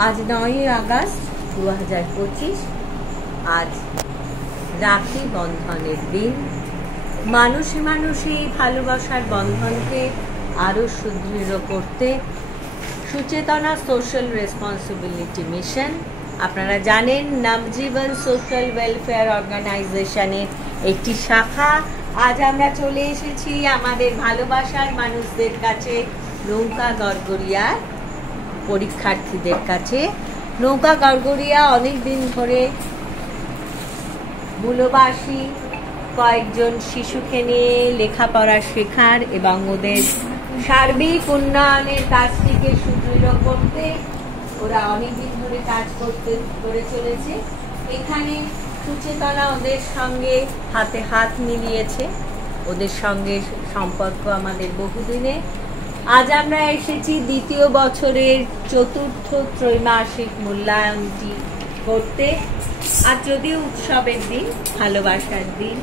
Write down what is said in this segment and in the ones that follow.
আজ 9ই আগস্ট 2025। আজ রাখি বন্ধনের দিন। মানুষে মানুষে ভালোবাসার বন্ধনকে আরো সুদৃঢ় করতে সুচেতনা সোশ্যাল রেসপন্সিবিলিটি মিশন, আপনারা জানেন নবজীবন সোশ্যাল ওয়েলফেয়ার অর্গানাইজেশনের একটি শাখা। আজ আমরা চলে এসেছি আমাদের ভালোবাসার মানুষদের কাছে, নৌকা গড়গড়িয়ার পরীক্ষার্থীদের কাছে। নৌকা গড়গড়িয়া অনেক দিন ধরে মূলবাসী কয়েকজন শিশুকে নিয়ে লেখাপড়া শেখার এবং ওদের সার্বিক উন্নয়নের কাজটিকে সুদৃঢ় করতে ওরা অনেকদিন ধরে কাজ করে চলেছে। এখানে সুচেতনা ওদের সঙ্গে হাতে হাত মিলিয়েছে, ওদের সঙ্গে সম্পর্ক আমাদের বহুদিনে। আজ আমরা এসেছি দ্বিতীয় বছরের চতুর্থ ত্রৈমাসিক মূল্যায়নটি করতে। আর যদিও উৎসবের দিন, ভালোবাসার দিন,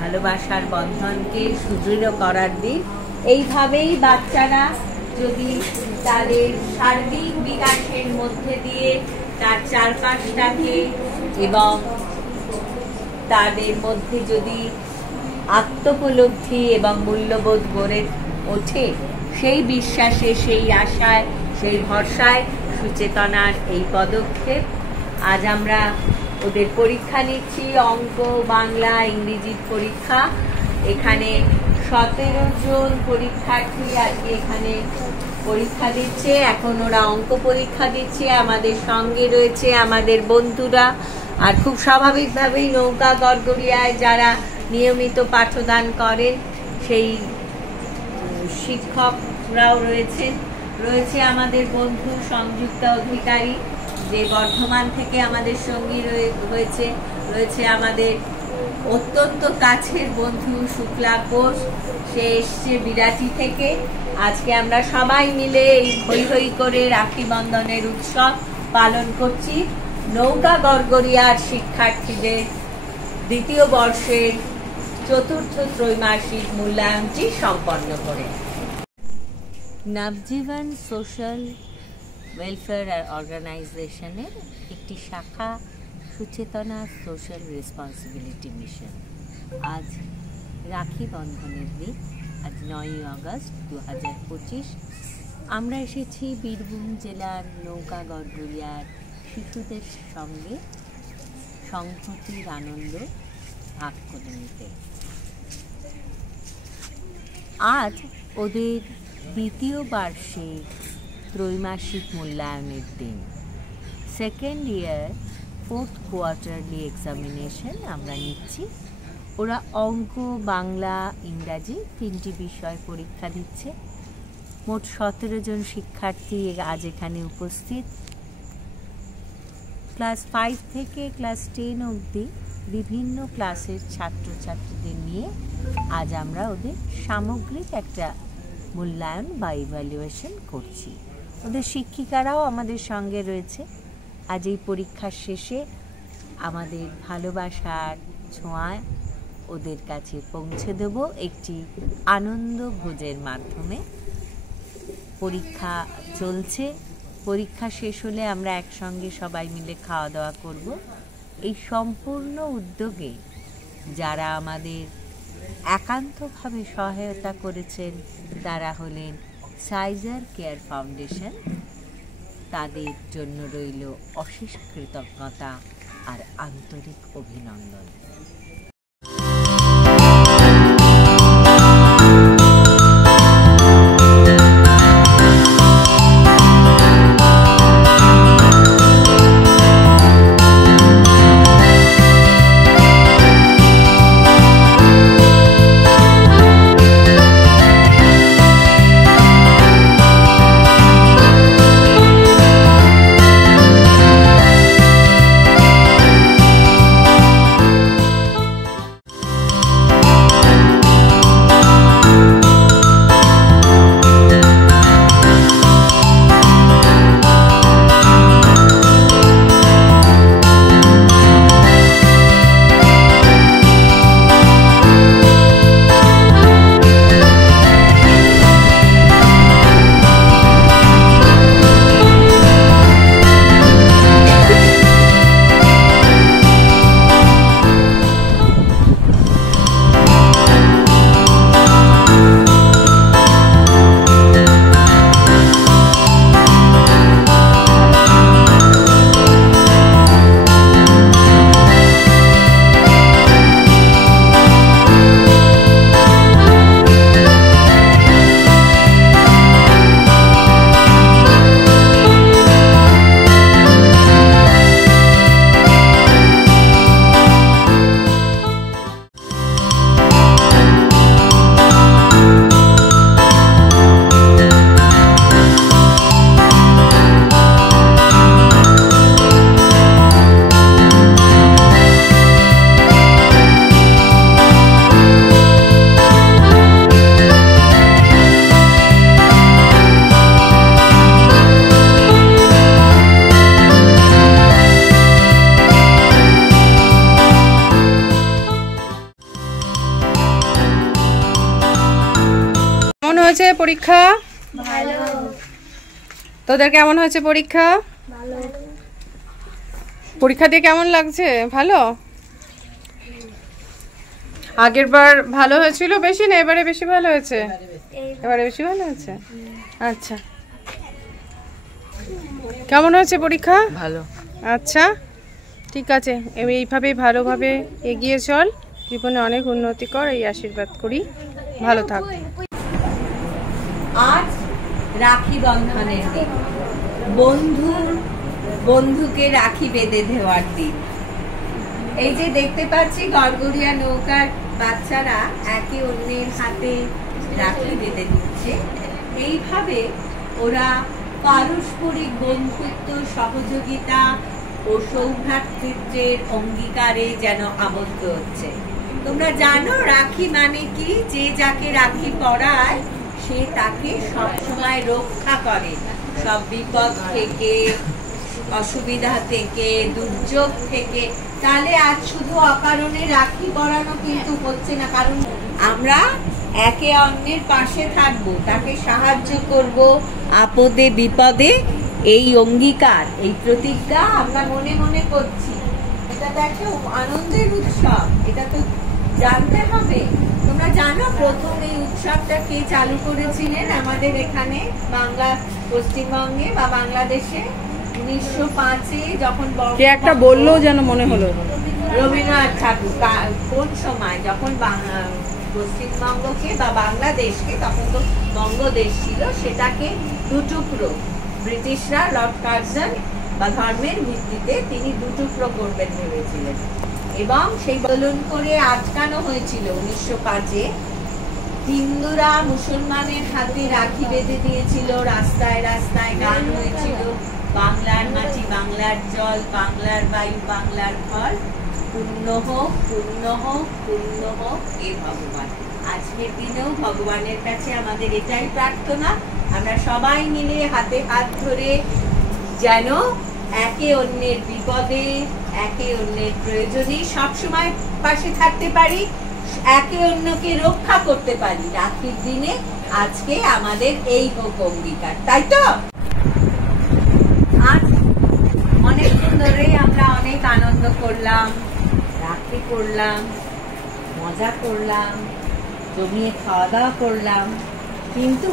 ভালোবাসার বন্ধনকে সুদৃঢ় করার দিন, এইভাবেই বাচ্চারা যদি তাদের সার্বিক বিকাশের মধ্যে দিয়ে তার চারপাশটাকে এবং তাদের মধ্যে যদি আত্মোপলব্ধি এবং মূল্যবোধ গড়ে ওঠে, সেই বিশ্বাসে, সেই আশায়, সেই ভরসায় সুচেতনার এই পদক্ষেপ। আজ আমরা ওদের পরীক্ষা নিচ্ছি, অঙ্ক, বাংলা, ইংরেজির পরীক্ষা। এখানে 17 জন পরীক্ষার্থী আজকে এখানে পরীক্ষা দিচ্ছে। এখন ওরা অঙ্ক পরীক্ষা দিচ্ছে। আমাদের সঙ্গে রয়েছে আমাদের বন্ধুরা। আর খুব স্বাভাবিকভাবেই নৌকা গড়গড়িয়ায় যারা নিয়মিত পাঠদান করেন সেই শিক্ষকরাও রয়েছে আমাদের বন্ধু সংযুক্তা অধিকারী, যে বর্ধমান থেকে আমাদের সঙ্গী রয়েছে আমাদের অত্যন্ত কাছের বন্ধু শুক্লা ঘোষ, সে এসছে বিরাটি থেকে। আজকে আমরা সবাই মিলে এই হই হই করে রাখি বন্ধনের উৎসব পালন করছি নৌকা গড়গড়িয়ার শিক্ষার্থীদের দ্বিতীয় বর্ষের চতুর্থ ত্রৈমাসিক মূল্যায়নটি সম্পন্ন করে। নবজীবন সোশ্যাল ওয়েলফেয়ার অর্গানাইজেশনের একটি শাখা সুচেতনা সোশ্যাল রেসপন্সিবিলিটি মিশন। আজ রাখি বন্ধনের দিন, আজ 9ই আগস্ট 2025। আমরা এসেছি বীরভূম জেলার নৌকা গড়গড়িয়ার শিশুদের সঙ্গে সংহতির আনন্দ ভাগ করে নিতে। আজ ওদের দ্বিতীয় বার্ষিক ত্রৈমাসিক মূল্যায়নের দিন, second year 4th quarterly examination আমরা নিচ্ছি। ওরা অঙ্ক, বাংলা, ইংরাজি 3টি বিষয় পরীক্ষা দিচ্ছে। মোট 17 জন শিক্ষার্থী আজ এখানে উপস্থিত। ক্লাস 5 থেকে ক্লাস 10 অবধি বিভিন্ন ক্লাসের ছাত্রছাত্রীদের নিয়ে আজ আমরা ওদের সামগ্রিক একটা মূল্যায়ন বা ইভ্যালুয়েশন করছি। ওদের শিক্ষিকারাও আমাদের সঙ্গে রয়েছে। আজ এই পরীক্ষার শেষে আমাদের ভালোবাসার ছোঁয়ায় ওদের কাছে পৌঁছে দেব একটি আনন্দ ভোজের মাধ্যমে। পরীক্ষা চলছে, পরীক্ষা শেষ হলে আমরা একসঙ্গে সবাই মিলে খাওয়া দাওয়া করব। এই সম্পূর্ণ উদ্যোগে যারা আমাদের একান্তভাবে সহায়তা করেছেন তারা হলেন সাইজার কেয়ার ফাউন্ডেশন। তাদের জন্য রইল অশেষ কৃতজ্ঞতা আর আন্তরিক অভিনন্দন। হয়েছে পরীক্ষা? ভালো। তোদের কেমন হয়েছে পরীক্ষা? ভালো। পরীক্ষা দিয়ে কেমন লাগছে? ভালো। আগের বার ভালো হয়েছিল বেশি, না এবারে বেশি ভালো হয়েছে? এবারে বেশি ভালো হয়েছে। আচ্ছা, কেমন হয়েছে পরীক্ষা? ভালো। আচ্ছা, ঠিক আছে, এইভাবেই ভালোভাবে এগিয়ে চল, জীবনে অনেক উন্নতি কর, এই আশীর্বাদ করি। ভালো থাক। আজ রাখি বন্ধনের দিন, বন্ধুকে রাখি বেঁধে দেওয়ার দিন। এই যে দেখতে পাচ্ছি গড়গড়িয়া নৌকার বাচ্চারা একে অন্যের হাতে রাখি বেঁধে দিচ্ছে। এইভাবে ওরা পারস্পরিক বন্ধুত্ব, সহযোগিতা ও সৌভ্রাতৃত্বের অঙ্গীকারে যেন আবদ্ধ হচ্ছে। তোমরা জানো রাখি মানে কি? যে যাকে রাখি পরায় সে তাকে সবসময় রক্ষা করে, সব বিপদ থেকে, অসুবিধা থেকে, দুর্যোগ থেকে। তাহলে আজ শুধু অকারণে রাখি পরানো কিন্তু হচ্ছে না, কারণ আমরা একে অন্যের পাশে থাকবো, তাকে সাহায্য করব আপদে বিপদে। এই অঙ্গীকার, এই প্রতিজ্ঞা আমরা মনে মনে করছি। এটা দেখো আনন্দের উৎসব, এটা তো জানতে হবে। তোমরা জানো প্রথম এই উৎসবটা কে চালু করেছিলেন আমাদের এখানে পশ্চিমবঙ্গে বা বাংলাদেশে? 1905-এ যখন কে একটা বললো যেন মনে হলো, রবীন্দ্রনাথ ঠাকুর। কোন সময়? যখন পশ্চিমবঙ্গকে বা বাংলাদেশকে, তখন তো বঙ্গদেশ ছিল, সেটাকে দুটুকরো ব্রিটিশরা, লর্ড কার্জন বা ধর্মের ভিত্তিতে তিনি দুটুকরো করবেন ভেবেছিলেন, এবং সেই আন্দোলন করে আটকানো হয়েছিল 1905-এ। হিন্দুরা মুসলমানের হাতে রাখি বেঁধে দিয়েছিল, রাস্তায় রাস্তায় গান হয়েছিল, বাংলার মাটি, বাংলার জল, বাংলার বায়ু, বাংলার ফল, পূর্ণ হোক, পূর্ণ হোক, পূর্ণ হোক এ ভগবান। আজকের দিনেও ভগবানের কাছে আমাদের এটাই প্রার্থনা, আমরা সবাই মিলে হাতে হাত ধরে যেন একে অন্যের বিপদে, একে অন্যের প্রয়োজনে সবসময় পাশে থাকতে পারি, একে অন্যকে রক্ষা করতে পারি। রাখির দিনে আজকে আমাদের এই হোক অঙ্গীকার, তাই তো? আজ অনেকদিন ধরে আমরা অনেক আনন্দ করলাম, রাখি করলাম, মজা করলাম, জমিয়ে খাওয়া দাওয়া করলাম, কিন্তু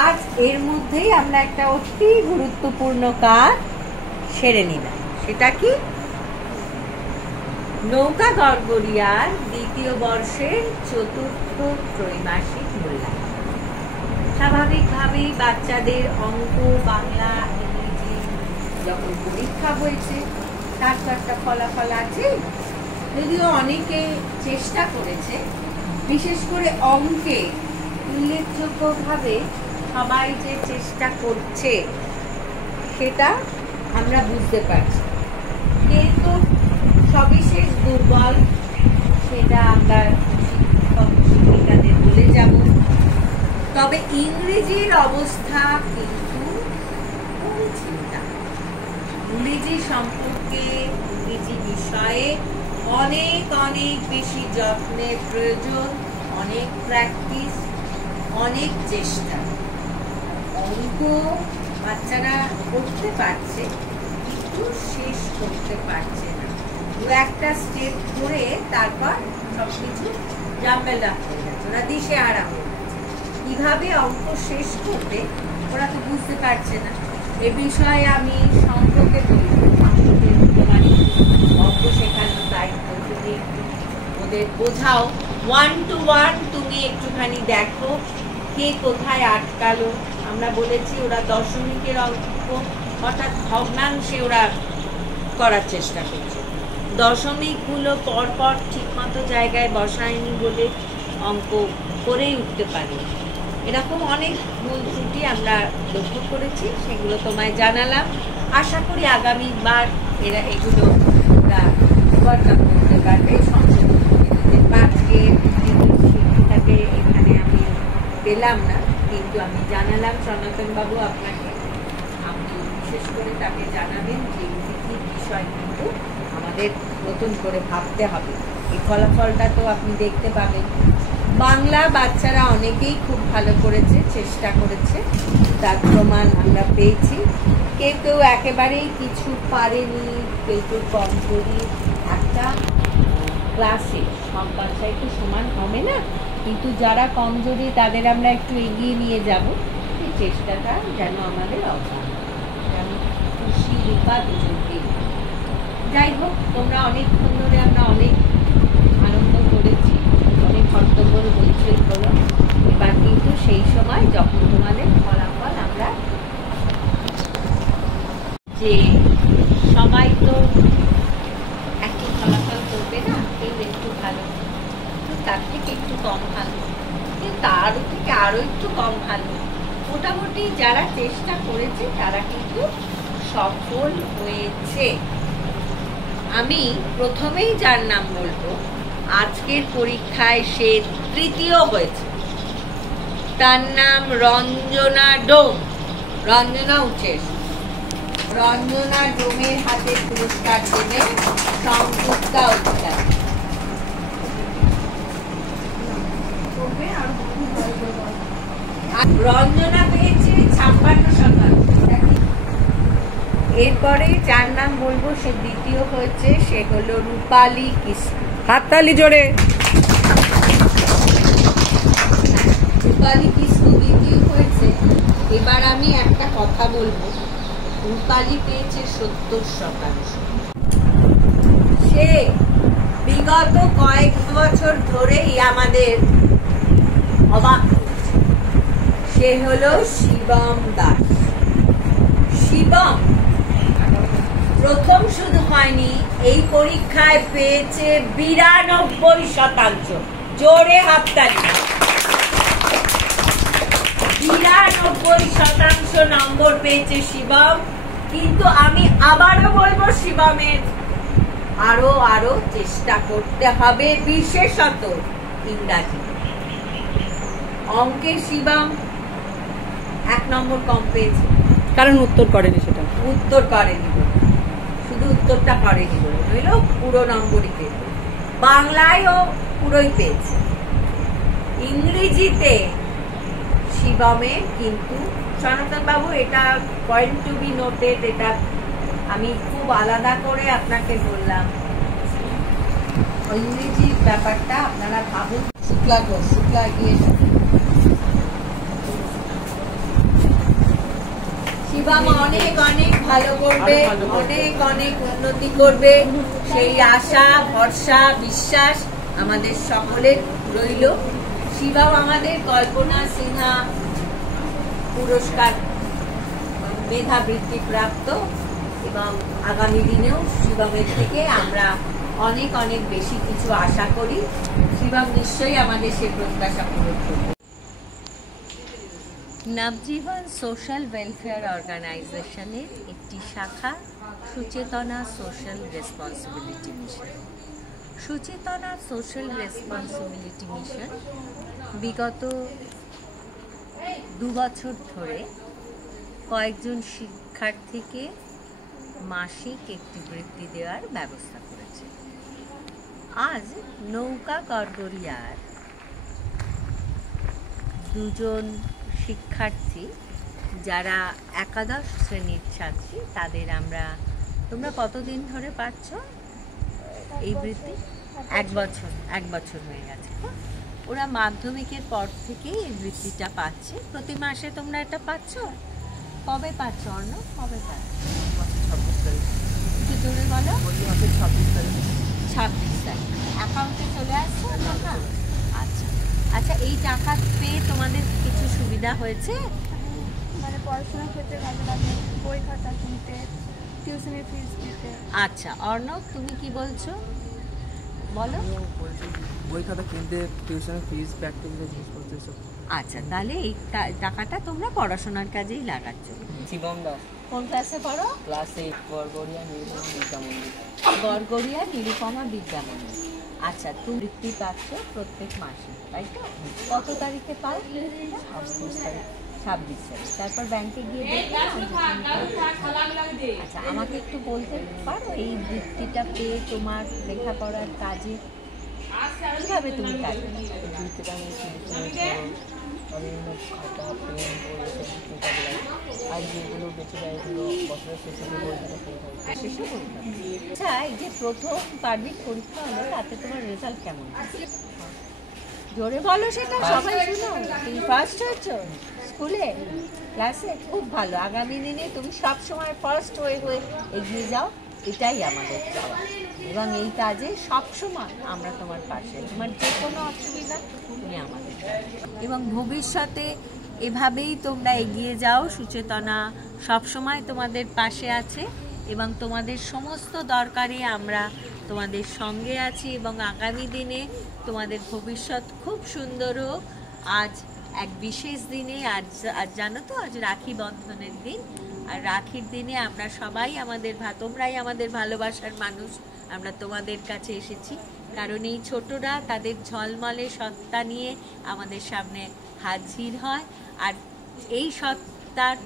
আজ এর মধ্যেই আমরা একটা অতি গুরুত্বপূর্ণ কাজ সেরে নিলাম। সেটা কি? নৌকা গড়গড়িয়ার দ্বিতীয় বর্ষের চতুর্থ ত্রৈমাসিক মূল্যায়ন। স্বাভাবিকভাবেই বাচ্চাদের অঙ্ক, বাংলা, ইংরেজি যখন পরীক্ষা হয়েছে তার তো একটা ফলাফল আছে। যদিও অনেকে চেষ্টা করেছে, বিশেষ করে অঙ্কে উল্লেখযোগ্যভাবে সবাই যে চেষ্টা করছে সেটা আমরা বুঝতে পারছি। কিন্তু সবিশেষ দুর্বল সেটা আমরা শিক্ষিকাদের বলে যাব। তবে ইংরেজির অবস্থা কিন্তু খুবই চিন্তা। ইংরেজি সম্পর্কে, ইংরেজি বিষয়ে অনেক অনেক বেশি যত্নের প্রয়োজন, অনেক প্র্যাকটিস, অনেক চেষ্টা। অঙ্ক বাচ্চারা করতে পারছে কিন্তু শেষ করতে পারছে না, দু একটা স্টেপ করে তারপর সবকিছু জামেলা হয়ে যাচ্ছে, ওরা দিশেহারা হয়ে যাচ্ছে। কিভাবে অঙ্ক শেষ করবে ওরা তো বুঝতে পারছে না। এ বিষয়ে আমি সংঘকে বলি, অঙ্ক শেখানোর দায়িত্ব তুমি ওদের বোঝাও, 1 to 1 তুমি একটুখানি দেখো কে কোথায় আটকালো। আমরা বলেছি ওরা দশমিকের অঙ্ক হঠাৎ ভগ্নাংশে ওরা করার চেষ্টা করছে, দশমিকগুলো পরপর ঠিকমতো জায়গায় বসায়নি বলে অঙ্ক করেই উঠতে পারে। এরকম অনেক ভুল ত্রুটি আমরা লক্ষ্য করেছি, সেগুলো তোমায় জানালাম। আশা করি আগামীবার এরা এগুলো ওরা ওভারকাম করতে পারবে, সংশোধন করতে পারবে। শিক্ষিকাকে এখানে আমি পেলাম না, কিন্তু আমি জানালাম সনাতনবাবু আপনাকে, আপনি বিশেষ করে তাকে জানাবেন যে কি বিষয় কিন্তু আমাদের নতুন করে ভাবতে হবে। এই ফলাফলটা তো আপনি দেখতে পাবেন, বাংলা বাচ্চারা অনেকেই খুব ভালো করেছে, চেষ্টা করেছে, তার প্রমাণ আমরা পেয়েছি। কেউ কেউ একেবারেই কিছু পারেনি, কেউ কেউ কমজোরি। একটা ক্লাসে সব বাচ্চাই তো সমান হবে না, কিন্তু যারা কমজোরি তাদের আমরা একটু এগিয়ে নিয়ে যাব। এই চেষ্টাটা যেন আমাদের অব্যাহত, যেন খুশি রূপা দুজনকেই। যাই হোক, তোমরা অনেকক্ষণ ধরে আমরা অনেক আনন্দ করেছি, অনেক হট্টগোল হইচই হলো। এবার কিন্তু সেই সময় যখন তোমাদের ফলাফল আমরা, যে সবাই তো একই ফলাফল করবে না, কেউ একটু ভালো, তার থেকে একটু কম ভালো, তার থেকে আরো একটু কম ভালো, মোটামুটি যারা চেষ্টা করেছে তারা কিন্তু সফল হয়েছে। আমি প্রথমেই যার নাম বলবো, আজকের পরীক্ষায় সে তৃতীয় হয়েছে, তার নাম রঞ্জনা ডোম। রঞ্জনা উচ্চেস। রঞ্জনা ডোমের হাতে পুরস্কার দেবে সংযুক্তা অধিকারী। রঞ্জনা পেয়েছে 56%। এরপরে যার নাম বলবো সে দ্বিতীয় হয়েছে, সে হলো রূপালী কিস্কু। হাততালি জোরে। রূপালী কিস্কু দ্বিতীয় হয়েছে। এবার আমি একটা কথা বলবো, রূপালী পেয়েছে 70%। সে বিগত কয়েক বছর ধরেই আমাদের অবাক করছে। সে হলো শিবম দাস। শিবম প্রথম শুধু হয়নি, এই পরীক্ষায় পেয়েছে 92%। জোরে হাততালি। 92% নম্বর পেয়েছে শিবম। কিন্তু আমি আবারও বলবো, শিবমের আরো চেষ্টা করতে হবে, বিশেষত ইংরাজি। অঙ্কে শিবম 1 নম্বর কম পেয়েছে, কারণ উত্তর করেনি। সেটা উত্তর করেনি বলে, শুধু উত্তরটা করেনি বলে, নইলেও পুরো নম্বরই পেয়েছে। বাংলায়ও পুরোই পেয়েছে। ইংরেজিতে শিবমের কিন্তু, সনাতন বাবু, এটা পয়েন্ট টু বি নোটেড, এটা আমি খুব আলাদা করে আপনাকে বললাম। ইংরেজির ব্যাপারটা আপনারা ভাবুন। শুক্লা গিয়ে শিবম অনেক অনেক ভালো করবে, অনেক অনেক উন্নতি করবে, সেই আশা, ভরসা, বিশ্বাস আমাদের সকলের রইল। শিবম আমাদের কল্পনা সিনহা পুরস্কার মেধাবৃত্তি প্রাপ্ত, এবং আগামী দিনেও শিবমের থেকে আমরা অনেক অনেক বেশি কিছু আশা করি। শিবম নিশ্চয়ই আমাদের সে প্রত্যাশা পূরণ করবে। নবজীবন সোশ্যাল ওয়েলফেয়ার অর্গানাইজেশনের একটি শাখা Suchetana social responsibility mission. Suchetana social responsibility mission বিগত 2 বছর ধরে কয়েকজন শিক্ষার্থীকে মাসিক একটি বৃত্তি দেওয়ার ব্যবস্থা করেছে। আজ নৌকা গড়গড়িয়ার 2 জন শিক্ষার্থী যারা একাদশ শ্রেণীর ছাত্রী, তাদের আমরা, তোমরা কতদিন ধরে পাচ্ছ এই বৃত্তি? 1 বছর হয়ে গেছে। ওরা মাধ্যমিকের পর থেকেই এই বৃত্তিটা পাচ্ছে। প্রতি মাসে তোমরা এটা পাচ্ছ। কবে পাচ্ছ অর্ণ? কবে পাচ্ছ? 26 তারিখ। একটু জোরে বলো। 26 তারিখ। 26 তারিখ অ্যাকাউন্টে চলে আসছে টাকা? আচ্ছা আচ্ছা, এই টাকা পেয়ে তোমাদের কিছু সুবিধা হয়েছে? মানে পড়াশোনার ক্ষেত্রে কাজে লাগে, বই খাতা কিনতে, টিউশনের ফিস দিতে। আচ্ছা অর্ণব, তুমি কি বলছো বলো? বই খাতা কিনতে, টিউশনের ফিস, প্র্যাকটিক্যাল জিনিসপত্র সব। আচ্ছা, তাহলে এই টাকাটা তোমরা পড়াশোনার কাজেই লাগাচ্ছ। শিবম দাস। কোন ক্লাসে পড়ো? ক্লাস 8, গড়গড়িয়া নিরুপমা বিদ্যা মন্দির। গড়গড়িয়া নিরুপমা বিদ্যা মন্দির। আচ্ছা, তুমি বৃত্তি পাচ্ছ প্রত্যেক মাসে, তাই তো? কত তারিখে পাও? 26 তারিখ। 26 তারিখ। তারপর ব্যাংকে গিয়ে দেখবে। আচ্ছা, আমাকে একটু বলতে পারো এই বৃত্তিটা পেয়ে তোমার লেখাপড়ার কাজে কীভাবে তুমি কাটবে? থেকে আমি বিভিন্ন খাতা পেন বই এসব কিছু কাজে লাগে, আর যেগুলো বেঁচে যায় এগুলো বছরের শেষে যে বইগুলো শেষে পরীক্ষা। আচ্ছা, এই যে প্রথম বার্ষিক পরীক্ষা হলো, তাতে তোমার রেজাল্ট কেমন? জোরে বলো, সেটা সবাই শুনো। তুমি ফার্স্ট হয়েছো স্কুলে, ক্লাসে? খুব ভালো। আগামী দিনে তুমি সব সময় ফার্স্ট হয়ে এগিয়ে যাও, এটাই আমাদের চাওয়া। এবং এই কাজে সবসময় আমরা তোমার পাশে। তোমার যে কোনো অসুবিধা তুমি আমাদের, এবং ভবিষ্যতে এভাবেই তোমরা এগিয়ে যাও। সুচেতনা সবসময় তোমাদের পাশে আছে এবং তোমাদের সমস্ত দরকারে আমরা তোমাদের সঙ্গে আছি, এবং আগামী দিনে তোমাদের ভবিষ্যৎ খুব সুন্দর হোক। আজ এক বিশেষ দিনে, আজ জানো তো, আজ রাখি বন্ধনের দিন। আর রাখির দিনে আমরা সবাই তোমরাই আমাদের ভালোবাসার মানুষ। আমরা তোমাদের কাছে এসেছি কারণ এই ছোটরা তাদের ঝলমলে সত্তা নিয়ে আমাদের সামনে হাজির হয়, আর এই সত্তার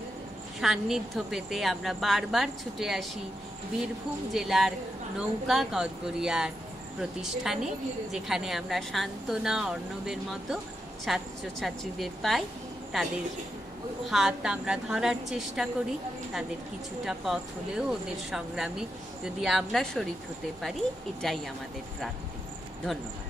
সান্নিধ্য পেতে আমরা বারবার ছুটে আসি বীরভূম জেলার নৌকা গড়গড়িয়ার প্রতিষ্ঠানে, যেখানে আমরা সান্ত্বনা অর্ণবের মতো ছাত্রছাত্রীদের পাই। তাদের হাত আমরা ধরার চেষ্টা করি, তাদের কিছুটা পথ হলেও ওদের সংগ্রামে যদি আমরা শরিক হতে পারি, এটাই আমাদের প্রার্থনা। ধন্যবাদ।